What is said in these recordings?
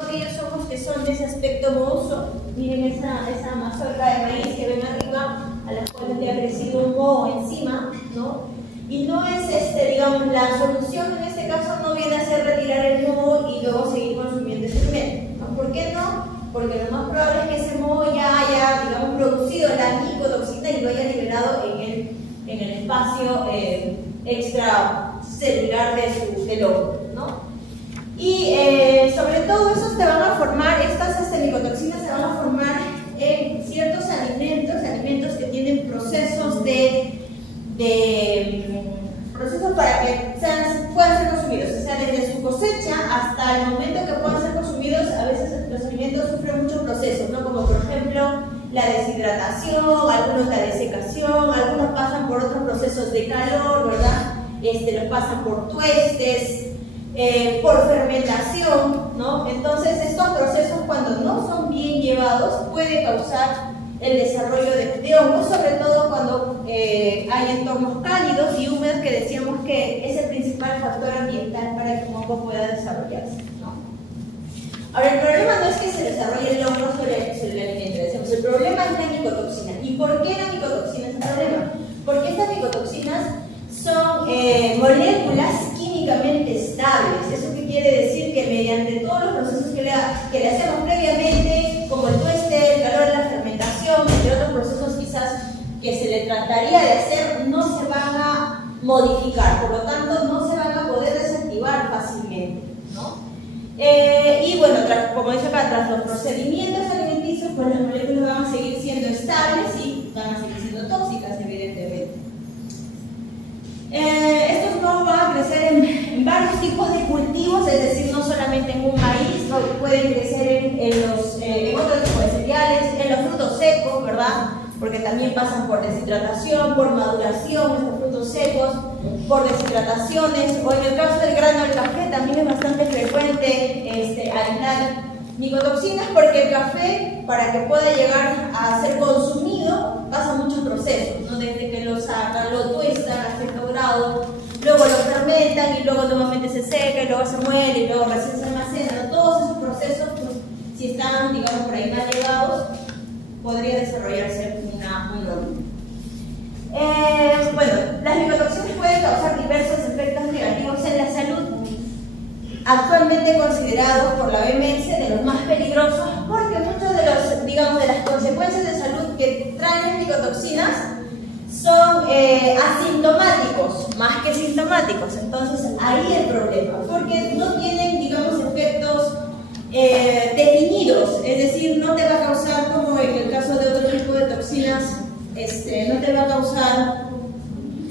Aquellos ojos que son de ese aspecto mohoso, miren esa mazorca de maíz que ven arriba, a las cuales le ha crecido un moho encima, ¿no? Y no es, digamos, la solución en este caso no viene a ser retirar el moho y luego seguir consumiendo ese alimento, ¿no? ¿Por qué no? Porque lo más probable es que ese moho ya haya, digamos, producido la micotoxina y lo haya liberado en el espacio extracelular del ojo, ¿no? Y sobre todo esos te van a formar, estas micotoxinas se van a formar en ciertos alimentos que tienen procesos procesos para que puedan ser consumidos, o sea, desde su cosecha hasta el momento que puedan ser consumidos. A veces los alimentos sufren muchos procesos, ¿no? Como por ejemplo la deshidratación, algunos la desecación, algunos pasan por otros procesos de calor, ¿verdad? Los pasan por tuestes, por fermentación, ¿no? Entonces estos procesos, cuando no son bien llevados, puede causar el desarrollo de hongos, sobre todo cuando hay entornos cálidos y húmedos, que decíamos que es el principal factor ambiental para que un hongo pueda desarrollarse, ¿no? Ahora, el problema no es que se desarrolle el hongo sobre el alimento, decíamos, el problema es la micotoxina. ¿Y por qué la micotoxina es el problema? Porque estas micotoxinas son moléculas químicamente estables. ¿Eso qué quiere decir? Que mediante todos los procesos que le hacemos previamente, como el tueste, el calor, la fermentación, entre otros procesos quizás que se le trataría de hacer, no se van a modificar, por lo tanto no se van a poder desactivar fácilmente, ¿no? Y bueno, como dice acá, tras los procedimientos alimenticios, pues las moléculas van a seguir siendo estables y van a seguir siendo tóxicas, evidentemente. Estos mohos van a crecer en varios tipos de cultivos, es decir, no solamente en un maíz, ¿no? Pueden crecer en otro tipo de cereales, en los frutos secos, ¿verdad? Porque también pasan por deshidratación, por maduración, estos frutos secos, por deshidrataciones, o en el caso del grano del café también es bastante frecuente aislar micotoxinas, porque el café, para que pueda llegar a ser consumido, pasa muchos procesos, ¿no? Desde que lo sacan, lo tuestan a cierto grado, luego lo fermentan y luego nuevamente se seca y luego se muele y luego recién se almacena. Todos esos procesos, pues, si están, digamos, por ahí mal llevados, podría desarrollarse un hongo. Bueno, las micotoxinas pueden causar diversos efectos negativos en la salud, actualmente considerados por la OMS de los más peligrosos, porque muchos de los, digamos, de las consecuencias de salud que traen las micotoxinas son asintomáticos, más que sintomáticos. Entonces ahí el problema, porque no tienen, digamos, efectos definidos, es decir, no te va a causar, como en el caso de otro tipo de toxinas, no te va a causar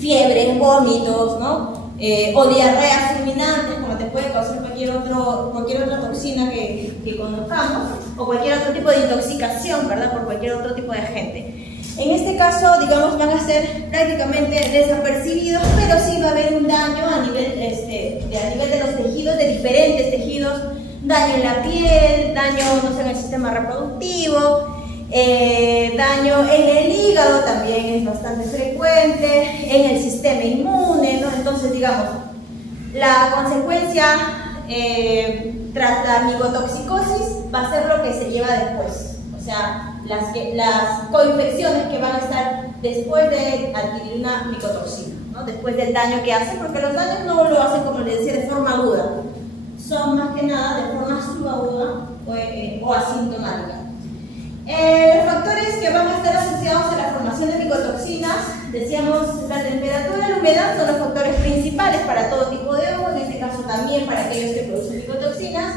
fiebre, vómitos, ¿no? O diarreas fulminantes, como te puede causar cualquier otra toxina que conozcamos, o cualquier otro tipo de intoxicación, ¿verdad? Por cualquier otro tipo de agente. En este caso, digamos, van a ser prácticamente desapercibidos, pero sí va a haber un daño a nivel de los tejidos, de diferentes tejidos, daño en la piel, daño, no sé, en el sistema reproductivo, daño en el hígado también es bastante frecuente, en el sistema inmune, ¿no? Entonces, digamos, la consecuencia tras la micotoxicosis va a ser lo que se lleva después, o sea, las coinfecciones que van a estar después de adquirir una micotoxina, ¿no? Después del daño que hace, porque los daños no lo hacen, como les decía, de forma aguda, son más que nada de forma subaguda o asintomática. Los factores que van a estar asociados a la formación de micotoxinas, decíamos, la temperatura y la humedad son los factores principales para todo tipo de hongo, en este caso también para aquellos que producen micotoxinas.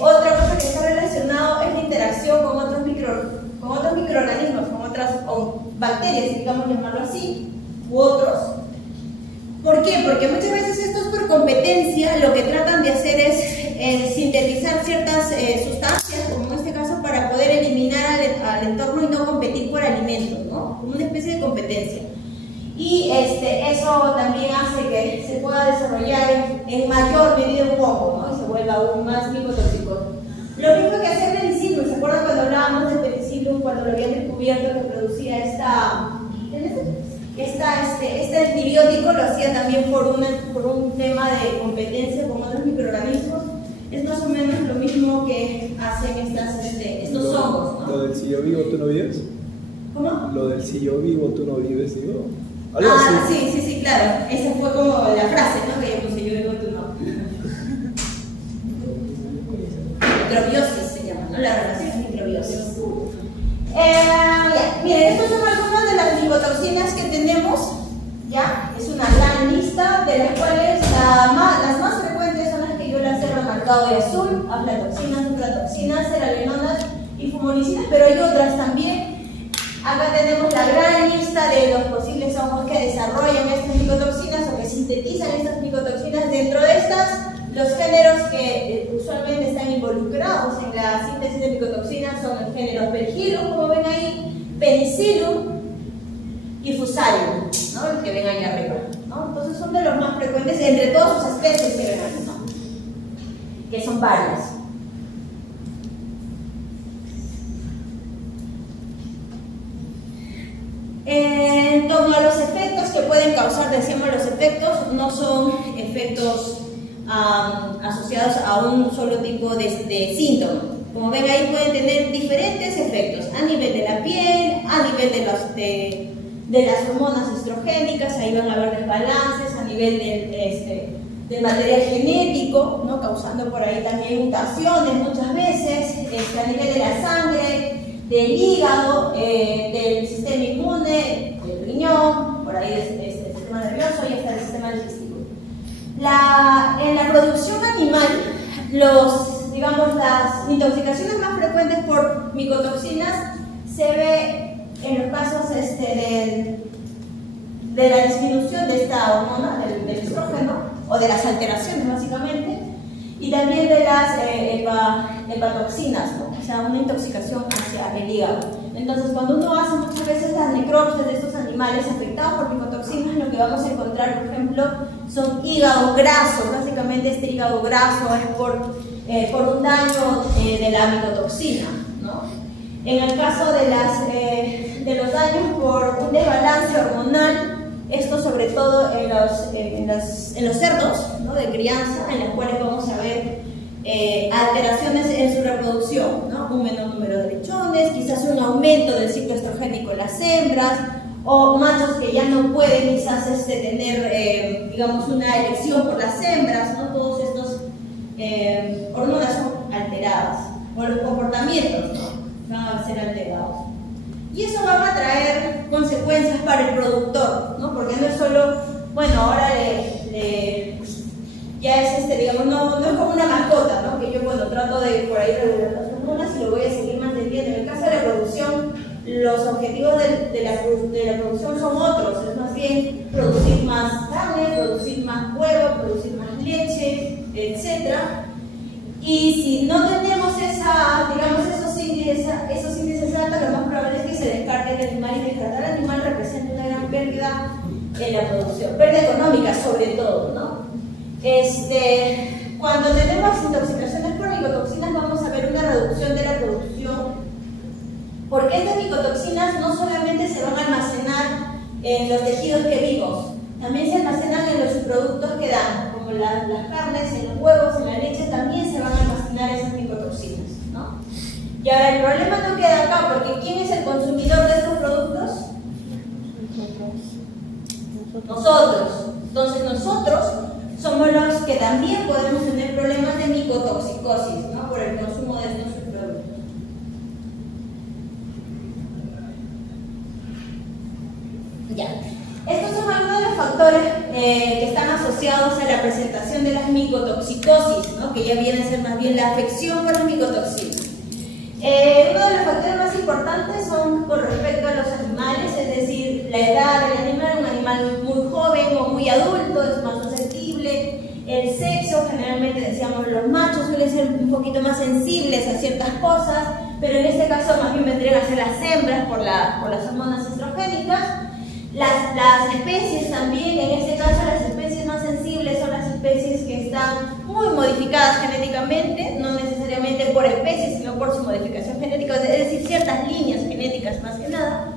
Otra cosa que está relacionado es la interacción con otros microorganismos, con otras bacterias, digamos llamarlo así, u otros. ¿Por qué? Porque muchas veces estos, por competencia, lo que tratan de hacer es sintetizar ciertas sustancias, como en este caso, para poder eliminar al entorno y no competir por alimentos, ¿no? Como una especie de competencia. Y eso también hace que se pueda desarrollar en mayor medida un hongo, ¿no? Y se vuelva aún más micotóxico. Lo mismo que hace el penicillium. ¿Se acuerdan cuando hablábamos del penicillium, cuando lo habían descubierto, que producía este antibiótico? Lo hacía también por un tema de competencia con otros microorganismos. Es más o menos hacen estos hongos, ¿no? Lo del si yo vivo, tú no vives. ¿Cómo? Lo del si yo vivo, tú no vives, digo. ¿Algo así? Sí, claro. Esa fue como la frase, ¿no? Que yo puse, yo vivo, tú no. Microbiosis se llama, ¿no? La relación es microbiosis. Miren, estos son algunas de las micotoxinas que tenemos. ¿Ya? Es una gran lista, de las cuales las más frecuentes son las que yo las he remarcado de azul: aflatoxinas, aflatoxinas, seralinonas y fumonicinas, pero hay otras también. Acá tenemos la gran lista de los posibles hongos que desarrollan estas micotoxinas o que sintetizan estas micotoxinas. Dentro de estas, los géneros que usualmente están involucrados en la síntesis de micotoxinas son el género Aspergillus, como ven ahí, Penicillium y Fusarium, ¿no? Los que ven ahí arriba, ¿no? Entonces son de los más frecuentes entre todas sus especies que ven ahí, ¿no? Que son varias. En torno a los efectos que pueden causar, decíamos, los efectos no son efectos asociados a un solo tipo de síntoma. Como ven ahí, pueden tener diferentes efectos a nivel de la piel, a nivel de las hormonas estrogénicas. Ahí van a haber desbalances a nivel del material genético, ¿no? Causando por ahí también mutaciones muchas veces, a nivel de la sangre, del hígado, del sistema inmune, del riñón, por ahí del sistema nervioso y hasta el sistema digestivo. En la producción animal, las intoxicaciones más frecuentes por micotoxinas se ve en los casos de la disminución de esta hormona, del estrógeno, o de las alteraciones básicamente, y también de las hepatotoxinas, ¿no? O sea, una intoxicación hacia el hígado. Entonces, cuando uno hace muchas veces las necropsias de estos animales afectados por micotoxinas, lo que vamos a encontrar, por ejemplo, son hígados grasos. Básicamente, este hígado graso es por un daño de la micotoxina, ¿no? En el caso de los daños por un desbalance hormonal, esto sobre todo en los cerdos, ¿no? De crianza, en los cuales vamos a ver alteraciones en su reproducción, ¿no? Un menor número de lechones, quizás un aumento del ciclo estrogénico en las hembras, o machos que ya no pueden quizás tener, digamos, una elección por las hembras, ¿no? Todos estos hormonas son alteradas, o los comportamientos, ¿no? Van a ser alterados. Y eso va a traer consecuencias para el productor, ¿no? Porque no es solo, bueno, ahora ya es digamos, no es como una mascota, ¿no? Que yo, bueno, trato de por ahí regular las hormonas y lo voy a seguir manteniendo. En el caso de la producción, los objetivos de la producción son otros, es más bien producir más carne, producir más huevo, producir más leche, etc. Y si no tenemos esos índices altos, lo más probable es que se descarte el animal, y descartar el animal representa una gran pérdida en la producción, pérdida económica sobre todo, ¿no? Cuando tenemos intoxicaciones por micotoxinas, vamos a ver una reducción de la producción, porque estas micotoxinas no solamente se van a almacenar en los tejidos que vimos, también se almacenan en los subproductos que dan, como las carnes, en los huevos, en la leche, también se van a almacenar esas micotoxinas, ¿no? Y ahora el problema no queda acá, porque ¿quién es el consumidor de estos productos? Nosotros. Entonces nosotros somos los que también podemos tener problemas de micotoxicosis, ¿no? Por el consumo de estos subproductos. Ya. Estos son algunos de los factores que están asociados a la presentación de las micotoxicosis, ¿no? Que ya viene a ser más bien la afección por las micotoxinas. Uno de los factores más importantes son con respecto a los animales, es decir, la edad del animal. Un animal muy joven o muy adulto es más susceptible. El sexo, generalmente decíamos los machos suelen ser un poquito más sensibles a ciertas cosas, pero en este caso más bien vendrían a ser las hembras por las hormonas estrogénicas. Las especies también, en este caso las especies más sensibles son las especies que están muy modificadas genéticamente, no necesariamente por especies, sino por su modificación genética, es decir, ciertas líneas genéticas más que nada.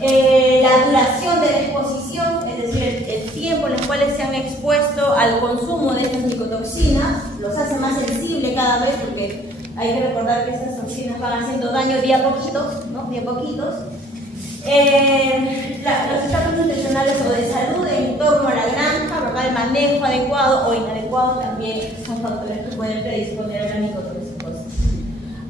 La duración de la exposición, es decir, el tiempo en el cual se han expuesto al consumo de estas micotoxinas, los hace más sensibles cada vez, porque Hay que recordar que esas toxinas van haciendo daño día a poquitos, ¿no? Día a poquitos. Los estados nutricionales o de salud en torno a la granja, ¿verdad? El manejo adecuado o inadecuado también son factores que pueden predisponer a la micotoxicosis.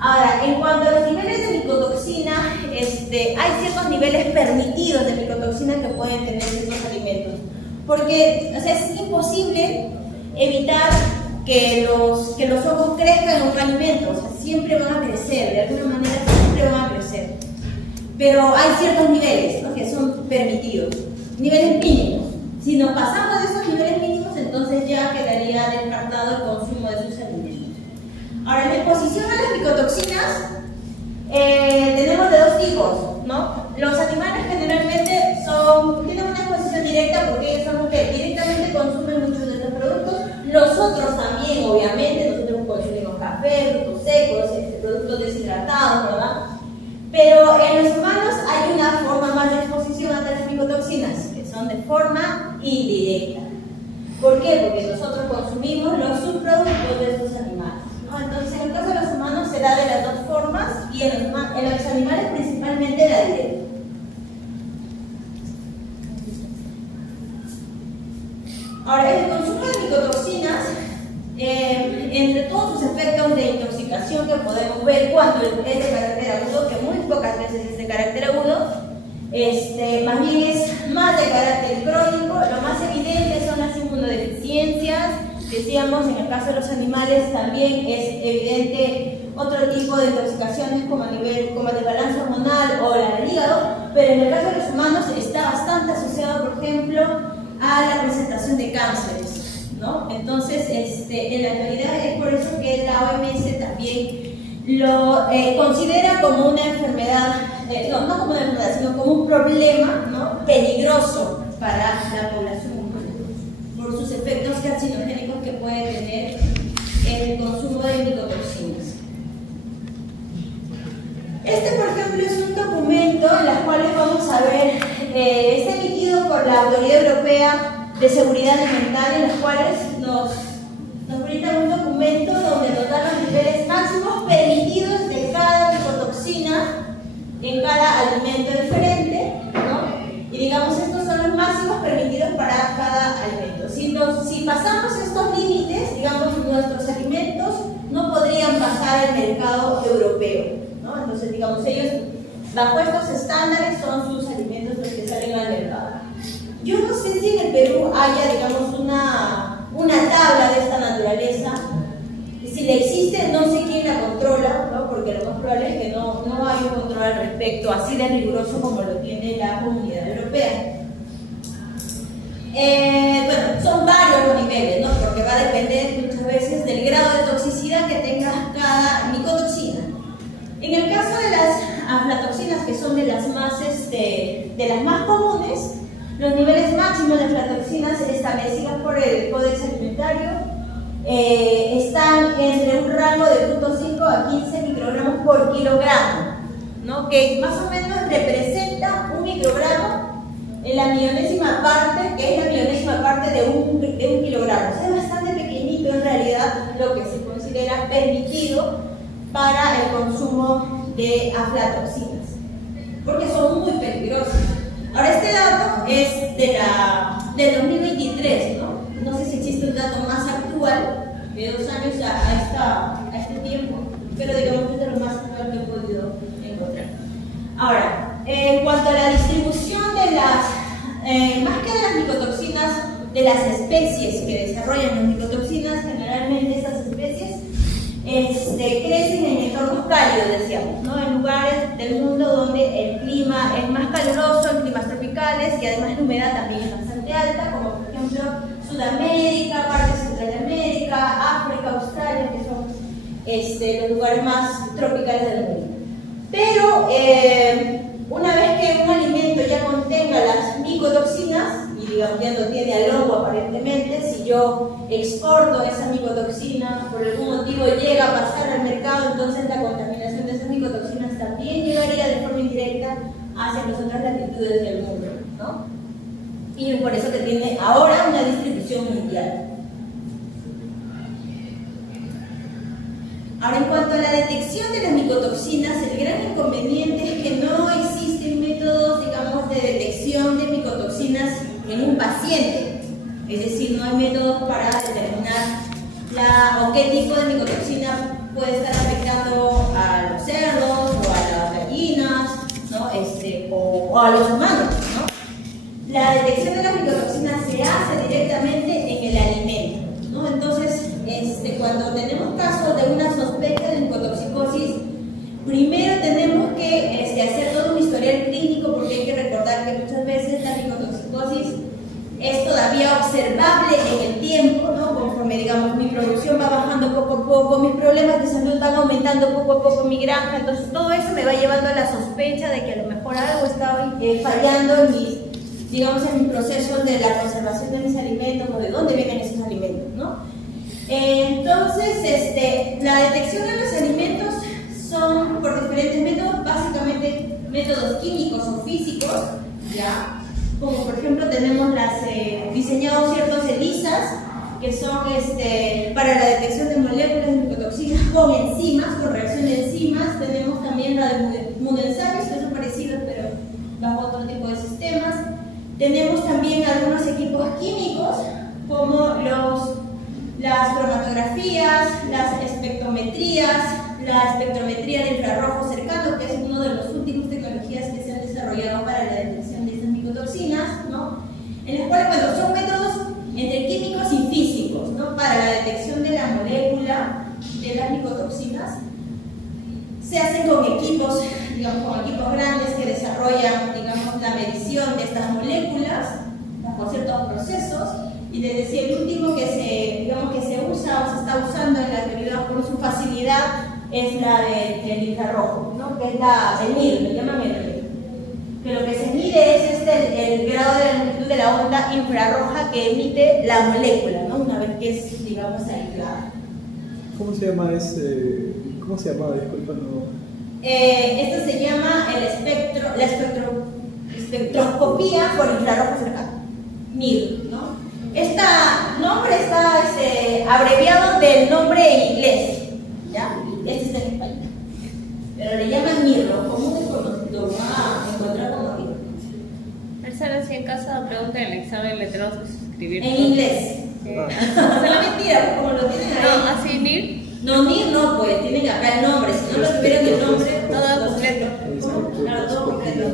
Ahora, en cuanto a los niveles de micotoxina, hay ciertos niveles permitidos de micotoxina que pueden tener ciertos alimentos. Porque, o sea, es imposible evitar que los hongos crezcan en un alimento. O sea, siempre van a crecer, de alguna manera siempre van a crecer. Pero hay ciertos niveles, ¿no?, que son permitidos, niveles mínimos. Si nos pasamos de esos niveles mínimos, entonces ya quedaría descartado el consumo de sus alimentos. Ahora, en la exposición a las micotoxinas, tenemos de dos tipos, ¿no? Los animales generalmente tienen una exposición directa porque ellos son los que directamente consumen muchos de estos productos. Nosotros también, obviamente, nosotros consumimos café, frutos secos, productos deshidratados, ¿verdad? Pero en los humanos hay una forma más de exposición a las micotoxinas, que son de forma indirecta. ¿Por qué? Porque nosotros consumimos los subproductos de estos animales, ¿no? Entonces, en el caso de los humanos se da de las dos formas y en los animales principalmente la directa. Ahora, el consumo de micotoxinas, entre todos sus efectos de intoxicación que podemos ver cuando es de carácter agudo, que muy pocas veces es de carácter agudo, más bien es más de carácter crónico. Lo más evidente son las inmunodeficiencias. Decíamos, en el caso de los animales también es evidente otro tipo de intoxicaciones como el desbalance hormonal o la del hígado, pero en el caso de los humanos está bastante asociado, por ejemplo, a la presentación de cánceres, ¿no? Entonces, en la actualidad es por eso que la OMS también lo considera como una enfermedad, no como una enfermedad, sino como un problema, ¿no?, peligroso para la población humana, por sus efectos carcinogénicos que puede tener el consumo de micotoxinas. Por ejemplo, es un documento en el cual vamos a ver, está emitido por la Autoridad Europea de Seguridad Alimentaria, en los cuales nos brindan un documento donde nos dan los niveles máximos permitidos de cada micotoxina en cada alimento diferente, ¿no? Y digamos, estos son los máximos permitidos para cada alimento. Si pasamos estos límites, digamos, nuestros alimentos no podrían pasar al mercado europeo, ¿no? Entonces, digamos, ellos, bajo estos estándares, son sus alimentos los que salen al mercado. Yo no sé si en el Perú haya, digamos, una tabla de esta naturaleza. Si la existe, no sé quién la controla, ¿no? Porque lo más probable es que no hay un control al respecto, así de riguroso como lo tiene la Comunidad Europea. Bueno, son varios los niveles, ¿no? Porque va a depender muchas veces del grado de toxicidad que tenga cada micotoxina. En el caso de las aflatoxinas, que son de las más comunes, los niveles máximos de aflatoxinas establecidos por el Códex Alimentario están entre un rango de 0.5 a 15 microgramos por kilogramo, ¿no?, que más o menos representa un microgramo en la millonésima parte, que es la millonésima parte de un kilogramo. O sea, es bastante pequeñito en realidad lo que se considera permitido para el consumo de aflatoxinas, porque son muy peligrosos. Ahora, este dato es del 2023, ¿no? No sé si existe un dato más actual, de 2 años a este tiempo, pero digamos que es de lo más actual que he podido encontrar. Ahora, en cuanto a la distribución de más que de las micotoxinas, de las especies que desarrollan las micotoxinas, generalmente estas especies crecen en entornos cálidos, decíamos, ¿no?, en lugares del mundo donde el clima es más caluroso, en climas tropicales, y además la humedad también es bastante alta, como por ejemplo Sudamérica, parte central de América, África, Australia, que son los lugares más tropicales del mundo. Pero una vez que un alimento ya contenga las micotoxinas, y digamos ya no tiene al hongo aparentemente, si yo exporto esa micotoxina, por algún motivo llega a pasar al mercado, entonces la contaminación de esas micotoxinas también llegaría de forma indirecta hacia las otras latitudes del mundo, ¿no? Y por eso que tiene ahora una distribución mundial. Ahora, en cuanto a la detección de las micotoxinas, el gran inconveniente es que no existen métodos, digamos, de detección de micotoxinas en un paciente. Es decir, no hay métodos para determinar qué tipo de micotoxina puede estar afectando a los cerdos o a las gallinas, ¿no? O a los humanos, ¿no? La detección de las micotoxinas se hace directamente en el alimento, ¿no? Entonces, cuando tenemos casos de una sospecha de micotoxicosis, primero tenemos que hacer todo un historial clínico, porque hay que recordar que muchas veces la micotoxicosis es todavía observable en el tiempo, ¿no? Conforme, digamos, mi producción va bajando poco a poco, mis problemas de salud van aumentando poco a poco en mi granja, entonces todo eso me va llevando a la sospecha de que a lo mejor algo está fallando en mis procesos de la conservación de mis alimentos o de dónde vienen esos alimentos, ¿no? Entonces, la detección de los alimentos son por diferentes métodos, básicamente métodos químicos o físicos, ¿ya? Como por ejemplo tenemos diseñados ciertos ELISAs, que son para la detección de moléculas de micotoxinas con enzimas, con reacción de enzimas. Tenemos también la de Munensakis, que son parecidos pero bajo otro tipo de sistemas. Tenemos también algunos equipos químicos como las cromatografías, las espectrometrías, la espectrometría de infrarrojo cercano, que es una de las últimas tecnologías que se han desarrollado para la detección de estas micotoxinas, ¿no? En los cuales, bueno, son métodos entre químicos y físicos, ¿no? Para la detección de la molécula de las micotoxinas. Se hacen con equipos, digamos, con equipos grandes que desarrollan, digamos, la medición de estas moléculas bajo ciertos procesos. Y les decía, el último que se usa o se está usando en la actualidad por su facilidad es la del infrarrojo, ¿no? Que es el MIR, le llaman el MIR. Que lo que se mide es el grado de la longitud de la onda infrarroja que emite la molécula, ¿no? Una vez que es, digamos, aislada. ¿Cómo se llama ese? ¿Cómo se llama? Disculpa, no. Esto se llama la espectroscopía por infrarrojo cercano, MIR, ¿no? Este nombre está abreviado del nombre en inglés, ¿ya? Este está en español. Pero le llaman mirro, como lo van a encontrar como mirro. Marcela, si en casa preguntan el examen, le tenemos que escribir. En inglés. Solamente mentira, como lo tienen ahí. No, así NIR. No, NIR no, pues tienen acá el nombre. Si no lo tuvieran el nombre, todo completo. Claro, todo completo.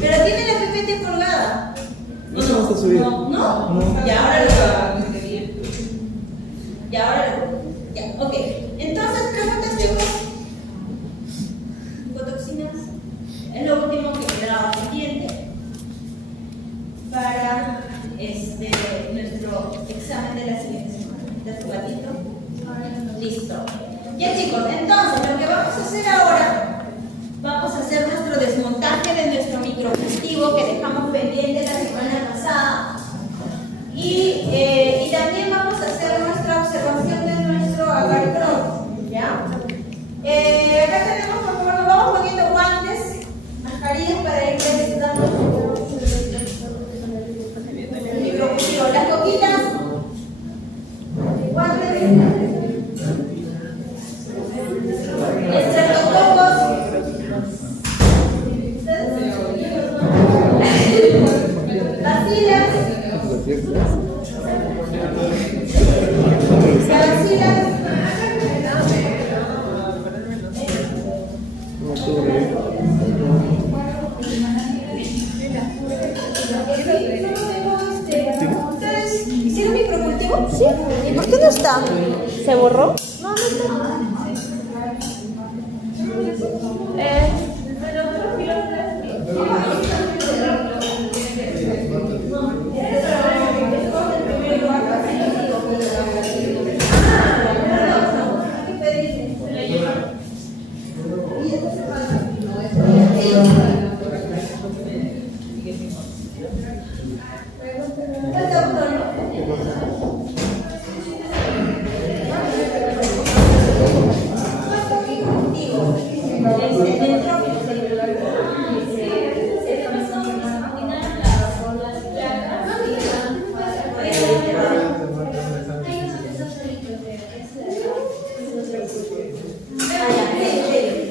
Pero tiene la PPT colgada. No se vas a subir. No. Y ahora lo va a escribir. Ya, ok. Entonces, preguntas, chicos. Micotoxinas. Es lo último que quedaba pendiente para nuestro examen de la siguiente semana. ¿Estás jugadito? Listo. Ya, chicos, entonces lo que vamos a hacer ahora, vamos a hacer nuestro desmontaje de nuestro microcultivo que dejamos pendiente la semana pasada. Y también vamos a hacer nuestra observación de nuestro agartrón, ¿ya? Acá tenemos, por favor, nos vamos poniendo guantes, mascarillas para ir dando el microcultivo. Las coquitas, guantes, estreptococos, bacilas, ¿Ustedes hicieron microcultivo? Sí. ¿Y por qué no está? ¿Se borró? No, no está. Ah, ya, hemisferio.